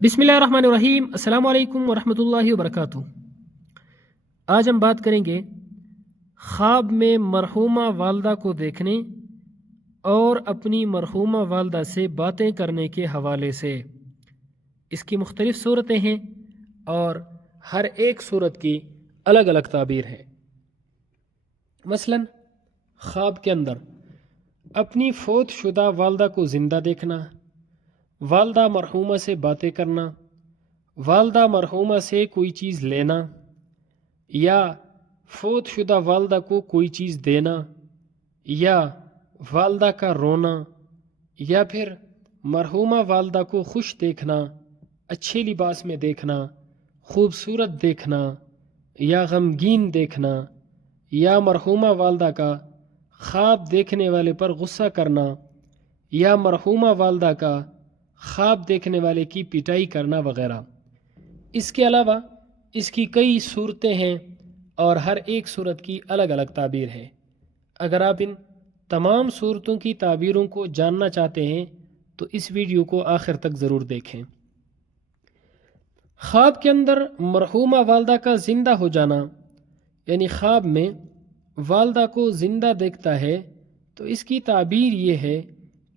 بسم اللہ الرحمن الرحیم۔ السلام علیکم ورحمۃ اللہ وبرکاتہ۔ آج ہم بات کریں گے خواب میں مرحومہ والدہ کو دیکھنے اور اپنی مرحومہ والدہ سے باتیں کرنے کے حوالے سے۔ اس کی مختلف صورتیں ہیں اور ہر ایک صورت کی الگ الگ تعبیر ہے۔ مثلا خواب کے اندر اپنی فوت شدہ والدہ کو زندہ دیکھنا، والدہ مرحومہ سے باتیں کرنا، والدہ مرحومہ سے کوئی چیز لینا، یا فوت شدہ والدہ کو کوئی چیز دینا، یا والدہ کا رونا، یا پھر مرحومہ والدہ کو خوش دیکھنا، اچھے لباس میں دیکھنا، خوبصورت دیکھنا، یا غمگین دیکھنا، یا مرحومہ والدہ کا خواب دیکھنے والے پر غصہ کرنا، یا مرحومہ والدہ کا خواب دیکھنے والے کی پٹائی کرنا وغیرہ۔ اس کے علاوہ اس کی کئی صورتیں ہیں اور ہر ایک صورت کی الگ الگ تعبیر ہے۔ اگر آپ ان تمام صورتوں کی تعبیروں کو جاننا چاہتے ہیں تو اس ویڈیو کو آخر تک ضرور دیکھیں۔ خواب کے اندر مرحومہ والدہ کا زندہ ہو جانا، یعنی خواب میں والدہ کو زندہ دیکھتا ہے تو اس کی تعبیر یہ ہے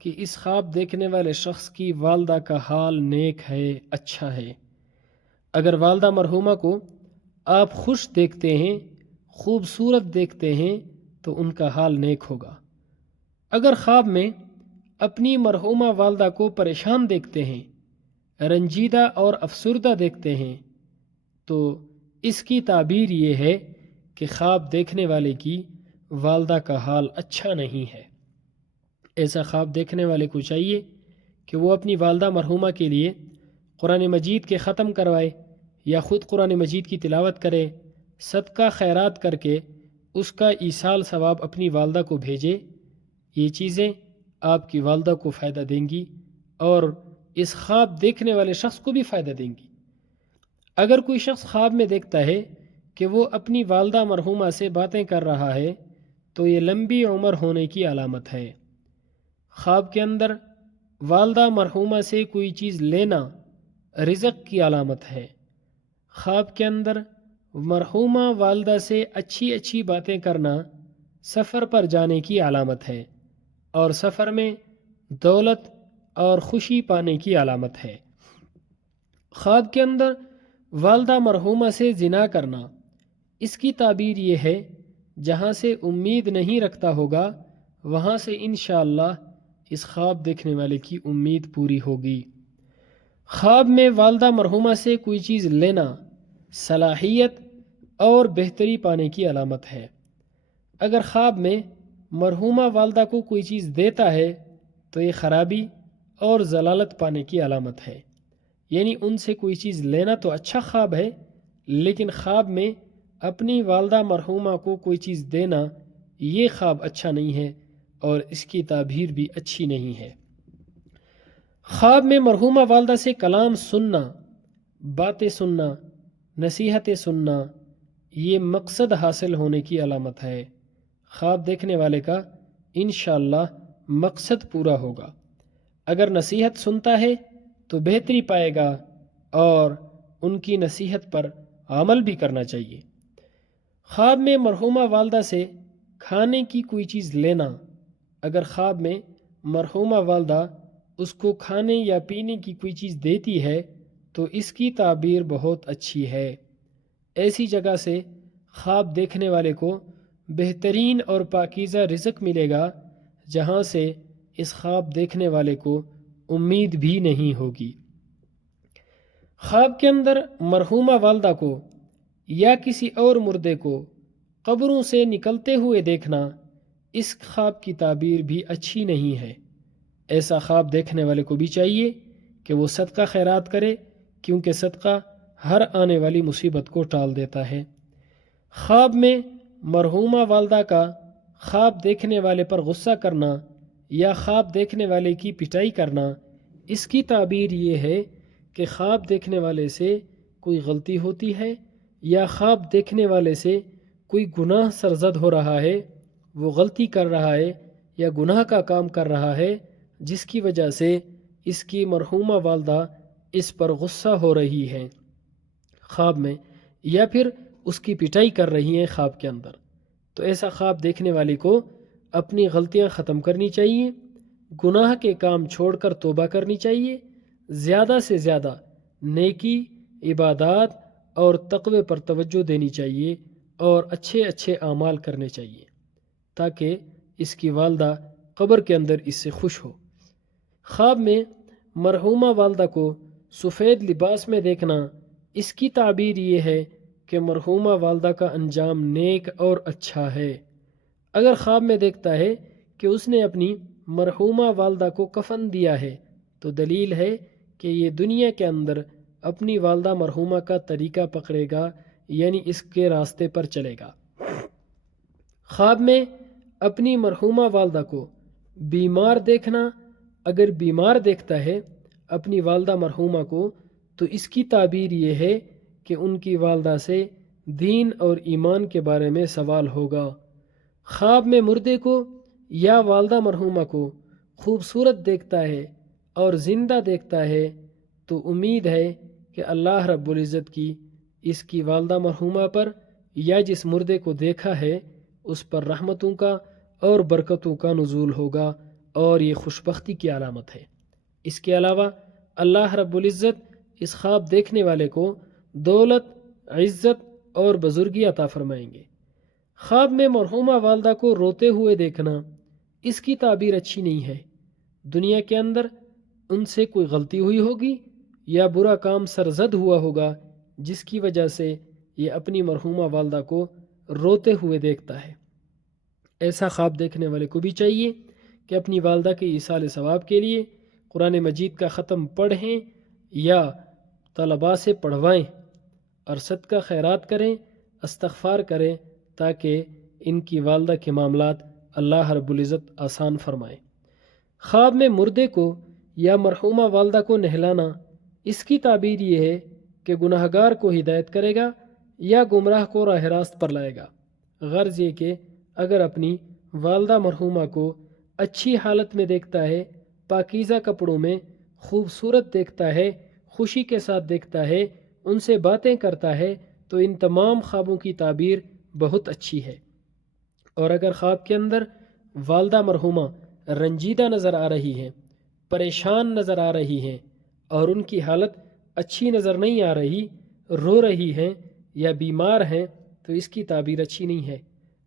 کہ اس خواب دیکھنے والے شخص کی والدہ کا حال نیک ہے، اچھا ہے۔ اگر والدہ مرحومہ کو آپ خوش دیکھتے ہیں، خوبصورت دیکھتے ہیں تو ان کا حال نیک ہوگا۔ اگر خواب میں اپنی مرحومہ والدہ کو پریشان دیکھتے ہیں، رنجیدہ اور افسردہ دیکھتے ہیں تو اس کی تعبیر یہ ہے کہ خواب دیکھنے والے کی والدہ کا حال اچھا نہیں ہے۔ ایسا خواب دیکھنے والے کو چاہیے کہ وہ اپنی والدہ مرحومہ کے لیے قرآن مجید کے ختم کروائے یا خود قرآن مجید کی تلاوت کرے، صدقہ خیرات کر کے اس کا ایصال ثواب اپنی والدہ کو بھیجے۔ یہ چیزیں آپ کی والدہ کو فائدہ دیں گی اور اس خواب دیکھنے والے شخص کو بھی فائدہ دیں گی۔ اگر کوئی شخص خواب میں دیکھتا ہے کہ وہ اپنی والدہ مرحومہ سے باتیں کر رہا ہے تو یہ لمبی عمر ہونے کی علامت ہے۔ خواب کے اندر والدہ مرحومہ سے کوئی چیز لینا رزق کی علامت ہے۔ خواب کے اندر مرحومہ والدہ سے اچھی اچھی باتیں کرنا سفر پر جانے کی علامت ہے اور سفر میں دولت اور خوشی پانے کی علامت ہے۔ خواب کے اندر والدہ مرحومہ سے زنا کرنا، اس کی تعبیر یہ ہے جہاں سے امید نہیں رکھتا ہوگا وہاں سے انشاءاللہ اس خواب دیکھنے والے کی امید پوری ہوگی۔ خواب میں والدہ مرحومہ سے کوئی چیز لینا صلاحیت اور بہتری پانے کی علامت ہے۔ اگر خواب میں مرحومہ والدہ کو کوئی چیز دیتا ہے تو یہ خرابی اور ضلالت پانے کی علامت ہے، یعنی ان سے کوئی چیز لینا تو اچھا خواب ہے لیکن خواب میں اپنی والدہ مرحومہ کو کوئی چیز دینا یہ خواب اچھا نہیں ہے اور اس کی تعبیر بھی اچھی نہیں ہے۔ خواب میں مرحومہ والدہ سے کلام سننا، باتیں سننا، نصیحتیں سننا، یہ مقصد حاصل ہونے کی علامت ہے۔ خواب دیکھنے والے کا انشاءاللہ مقصد پورا ہوگا۔ اگر نصیحت سنتا ہے تو بہتری پائے گا اور ان کی نصیحت پر عمل بھی کرنا چاہیے۔ خواب میں مرحومہ والدہ سے کھانے کی کوئی چیز لینا، اگر خواب میں مرحومہ والدہ اس کو کھانے یا پینے کی کوئی چیز دیتی ہے تو اس کی تعبیر بہت اچھی ہے۔ ایسی جگہ سے خواب دیکھنے والے کو بہترین اور پاکیزہ رزق ملے گا جہاں سے اس خواب دیکھنے والے کو امید بھی نہیں ہوگی۔ خواب کے اندر مرحومہ والدہ کو یا کسی اور مردے کو قبروں سے نکلتے ہوئے دیکھنا، اس خواب کی تعبیر بھی اچھی نہیں ہے۔ ایسا خواب دیکھنے والے کو بھی چاہیے کہ وہ صدقہ خیرات کرے کیونکہ صدقہ ہر آنے والی مصیبت کو ٹال دیتا ہے۔ خواب میں مرحومہ والدہ کا خواب دیکھنے والے پر غصہ کرنا یا خواب دیکھنے والے کی پٹائی کرنا، اس کی تعبیر یہ ہے کہ خواب دیکھنے والے سے کوئی غلطی ہوتی ہے یا خواب دیکھنے والے سے کوئی گناہ سرزد ہو رہا ہے، وہ غلطی کر رہا ہے یا گناہ کا کام کر رہا ہے جس کی وجہ سے اس کی مرحومہ والدہ اس پر غصہ ہو رہی ہیں خواب میں، یا پھر اس کی پٹائی کر رہی ہیں خواب کے اندر، تو ایسا خواب دیکھنے والے کو اپنی غلطیاں ختم کرنی چاہیے، گناہ کے کام چھوڑ کر توبہ کرنی چاہیے، زیادہ سے زیادہ نیکی، عبادات اور تقوی پر توجہ دینی چاہیے اور اچھے اچھے اعمال کرنے چاہیے تاکہ اس کی والدہ قبر کے اندر اس سے خوش ہو۔ خواب میں مرحومہ والدہ کو سفید لباس میں دیکھنا، اس کی تعبیر یہ ہے کہ مرحومہ والدہ کا انجام نیک اور اچھا ہے۔ اگر خواب میں دیکھتا ہے کہ اس نے اپنی مرحومہ والدہ کو کفن دیا ہے تو دلیل ہے کہ یہ دنیا کے اندر اپنی والدہ مرحومہ کا طریقہ پکڑے گا، یعنی اس کے راستے پر چلے گا۔ خواب میں اپنی مرحومہ والدہ کو بیمار دیکھنا، اگر بیمار دیکھتا ہے اپنی والدہ مرحومہ کو تو اس کی تعبیر یہ ہے کہ ان کی والدہ سے دین اور ایمان کے بارے میں سوال ہوگا۔ خواب میں مردے کو یا والدہ مرحومہ کو خوبصورت دیکھتا ہے اور زندہ دیکھتا ہے تو امید ہے کہ اللہ رب العزت کی اس کی والدہ مرحومہ پر یا جس مردے کو دیکھا ہے اس پر رحمتوں کا اور برکتوں کا نزول ہوگا، اور یہ خوشبختی کی علامت ہے۔ اس کے علاوہ اللہ رب العزت اس خواب دیکھنے والے کو دولت، عزت اور بزرگی عطا فرمائیں گے۔ خواب میں مرحومہ والدہ کو روتے ہوئے دیکھنا، اس کی تعبیر اچھی نہیں ہے۔ دنیا کے اندر ان سے کوئی غلطی ہوئی ہوگی یا برا کام سرزد ہوا ہوگا جس کی وجہ سے یہ اپنی مرحومہ والدہ کو روتے ہوئے دیکھتا ہے۔ ایسا خواب دیکھنے والے کو بھی چاہیے کہ اپنی والدہ کے ایصال ثواب کے لیے قرآن مجید کا ختم پڑھیں یا طلباء سے پڑھوائیں اور صدقہ خیرات کریں، استغفار کریں تاکہ ان کی والدہ کے معاملات اللہ رب العزت آسان فرمائے۔ خواب میں مردے کو یا مرحومہ والدہ کو نہلانا، اس کی تعبیر یہ ہے کہ گناہگار کو ہدایت کرے گا یا گمراہ کو راہ راست پر لائے گا۔ غرض یہ کہ اگر اپنی والدہ مرحومہ کو اچھی حالت میں دیکھتا ہے، پاکیزہ کپڑوں میں، خوبصورت دیکھتا ہے، خوشی کے ساتھ دیکھتا ہے، ان سے باتیں کرتا ہے، تو ان تمام خوابوں کی تعبیر بہت اچھی ہے۔ اور اگر خواب کے اندر والدہ مرحومہ رنجیدہ نظر آ رہی ہیں، پریشان نظر آ رہی ہیں اور ان کی حالت اچھی نظر نہیں آ رہی، رو رہی ہیں یا بیمار ہیں، تو اس کی تعبیر اچھی نہیں ہے۔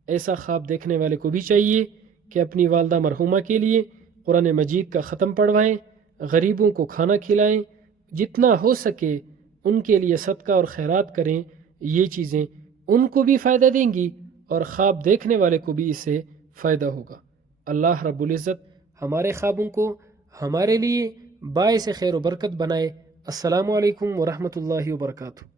ایسا خواب دیکھنے والے کو بھی چاہیے کہ اپنی والدہ مرحومہ کے لیے قرآن مجید کا ختم پڑھوائیں، غریبوں کو کھانا کھلائیں، جتنا ہو سکے ان کے لیے صدقہ اور خیرات کریں۔ یہ چیزیں ان کو بھی فائدہ دیں گی اور خواب دیکھنے والے کو بھی اس سے فائدہ ہوگا۔ اللہ رب العزت ہمارے خوابوں کو ہمارے لیے باعث خیر و برکت بنائے۔ السلام علیکم ورحمۃ اللہ وبرکاتہ۔